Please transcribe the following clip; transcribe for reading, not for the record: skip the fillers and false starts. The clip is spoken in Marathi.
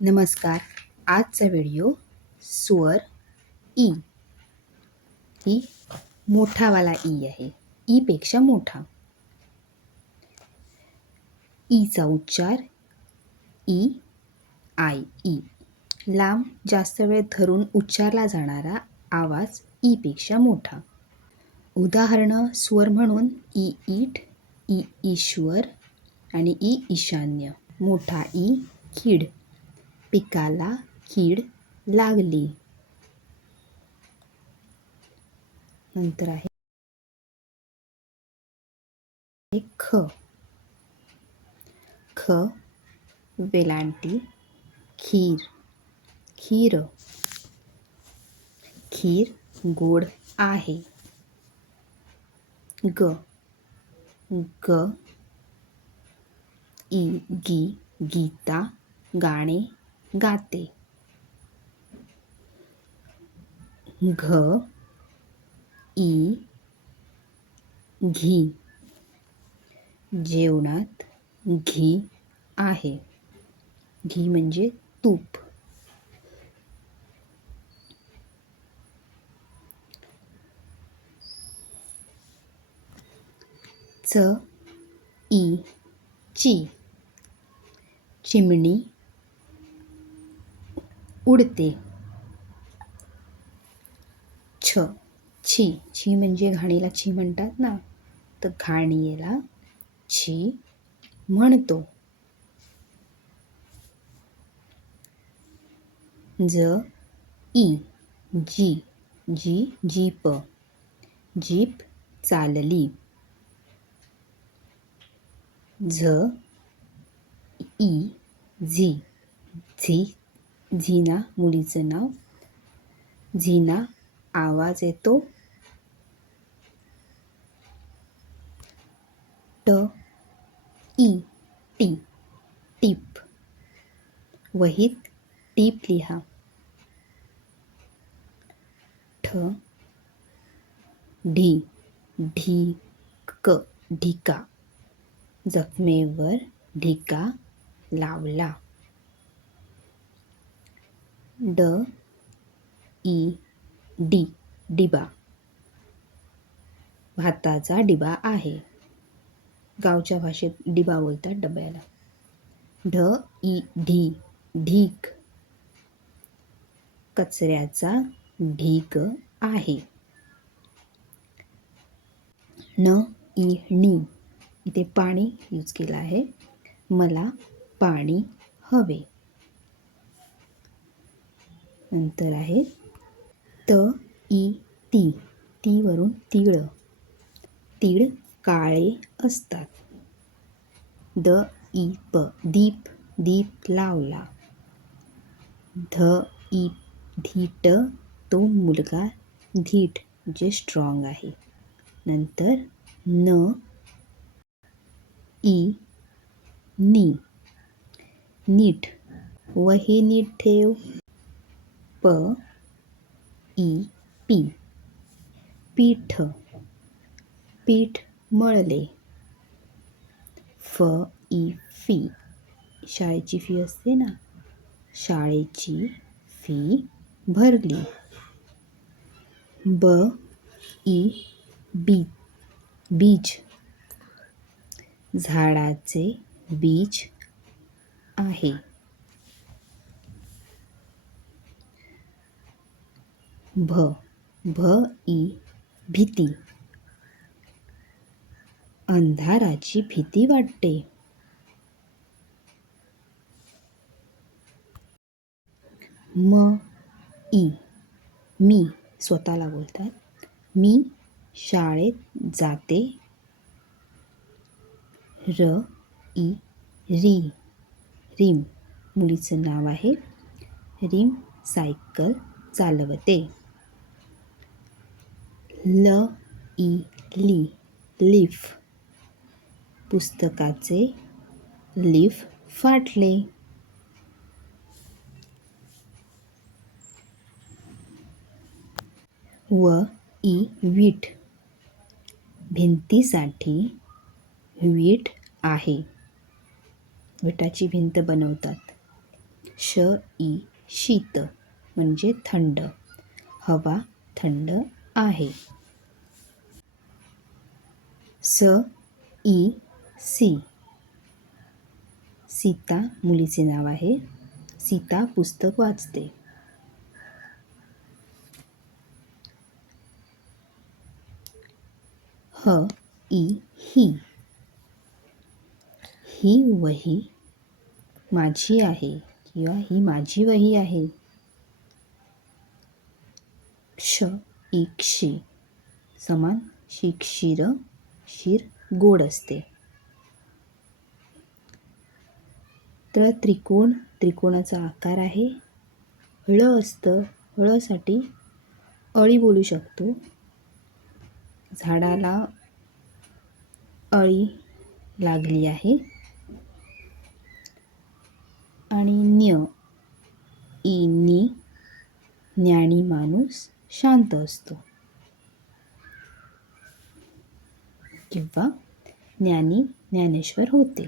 नमस्कार. आजचा व्हिडिओ स्वर ई ही मोठावाला ई आहे. ई पेक्षा मोठा. ईचा उच्चार ई, आय, ई. लांब जास्त वेळ धरून उच्चारला जाणारा आवाज ई पेक्षा मोठा. उदाहरणं स्वर म्हणून ई ईट, ई ईश्वर आणि ई ईशान्य. मोठा ई कीड, पिकाला कीड लागली. नंतर आहे ख. ख वेलांटी खीर, खीर. खीर गोड आहे. ग. ग ई गी गीता गाणे गाते. घ ई घी जेवणात घी आहे. घी म्हणजे तूप. च ई ची चिमणी उडते. छ छी छी म्हणजे घाणीला छी म्हणतात ना, तर घाणीला छी म्हणतो. ज ई जी जी जीप, जीप चालली. झ ई झी झी झीना मुलीचं नाव. झीना आवाज येतो. ट ई टी टीप, वहीत टीप लिहा. ठ ढी ढीक ढिका, जखमेवर ढिका लावला. ड ई डी डिबा, भाताचा डिबा आहे. गावच्या भाषेत डिबा बोलतात डब्याला. ढ ई ढी ढीक, कचऱ्याचा ढीक आहे. न ई णी, इथे पाणी यूज केलं आहे. मला पाणी हवे. नंतर आहे त ई ती ती वरून तीळ, तीळ काळे असतात. द ई प दीप, दीप लावला. ध ई धीट, तो मुलगा धीट जे स्ट्रॉंग आहे. नंतर न ई नी नीट, वही नीट ठेव. प ई पी पीठ, पीठ मळले. फ ई फी, शाळेची फी असते ना, शाळेची फी भरली. ब ई बी बीज, झाडाचे बीज आहे. भ भ ई भीती, अंधाराची भीती वाटते. म ई मी, स्वतःला बोलतात. मी शाळेत जाते. र ई री रीम, मुलीचं नाव आहे. रीम सायकल चालवते. ल ई ली लीफ, पुस्तकाचे लीफ फाटले. व ई वीट, भिंतीसाठी वीट आहे. विटाची भिंत बनवतात. श ई शीत म्हणजे थंड, हवा थंड आहे. स ई सी सीता मुलीचे नाव आहे. सीता पुस्तक वाचते. ह ई ही वही माझी आहे किंवा ही माझी वही आहे. क्ष ई क्षी समान क्षीर क्षीर गोड असते. तर त्रिकोणाचा आकार आहे. ळ असतं, ळसाठी अळी बोलू शकतो. झाडाला अळी लागली आहे. आणि न्य ई नी ज्ञानी माणूस शांत असतो किंवा ज्ञानी ज्ञानेश्वर होते.